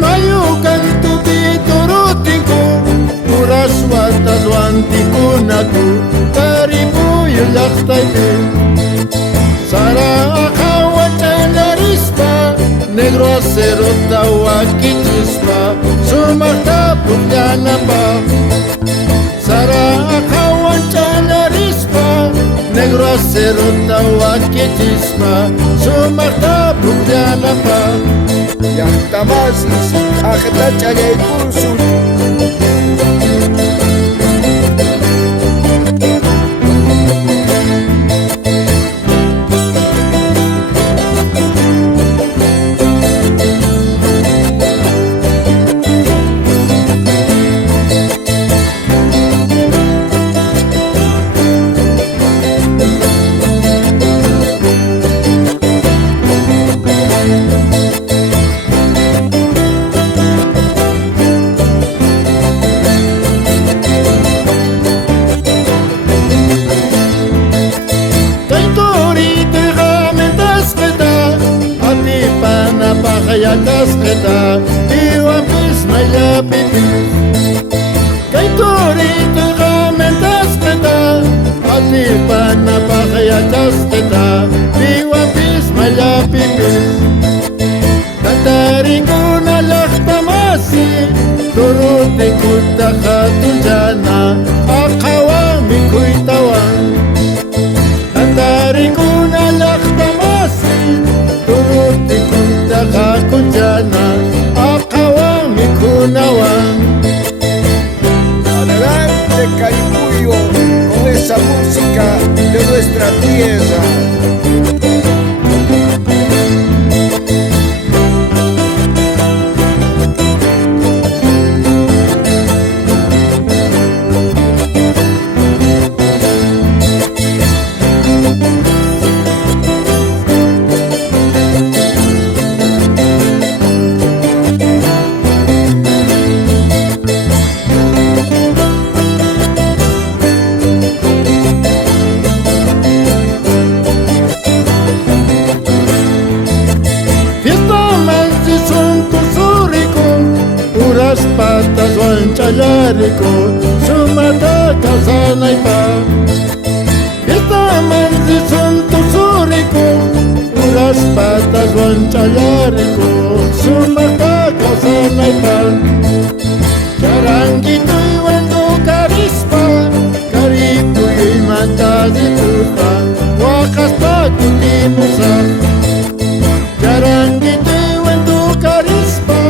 Mayu kantupi turutinku Puras watas wantikunaku Karibuyu llaqtaypi Sara aqhawan chalarispa Negro acerota wakichispa Sumaqta pukllanapa Sara aqhawan chalarispa Negro acerota wakichispa Sumaqta pukllanapa Llaqtamasis aqta chayaykursun Yatasqeta piwapis mayapipis Kay turituqa mentasqeta Atipanapaq yatasqeta piwapis mayapipis Tantarinkuna llaqtamasi Turutikuta hatunchana Aqhawan mikhuytawan Tantarinkuna llaqtamasi Turutikuta hakunchana Aqhawan mikhunawan Adelante Caipuyo con esa música de nuestra tierra. Patas wanchallariko sumata kawsanaypa Fiesta manzi suntu suriko Uras patas wanchallariko sumata kawsanaypa Charanguitoy wendu karispa Karipuy imantazitupa Waqaspa kutimusa Charanguitoy wendu karispa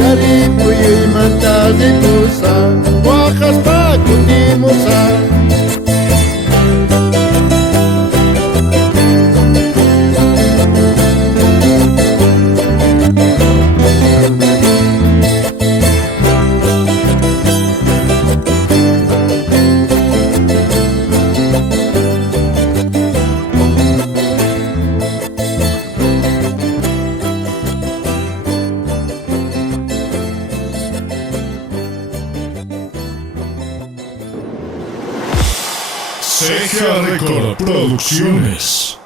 Karipuy imantazitusa Waqaspa kutimusa Ceja Record Producciones.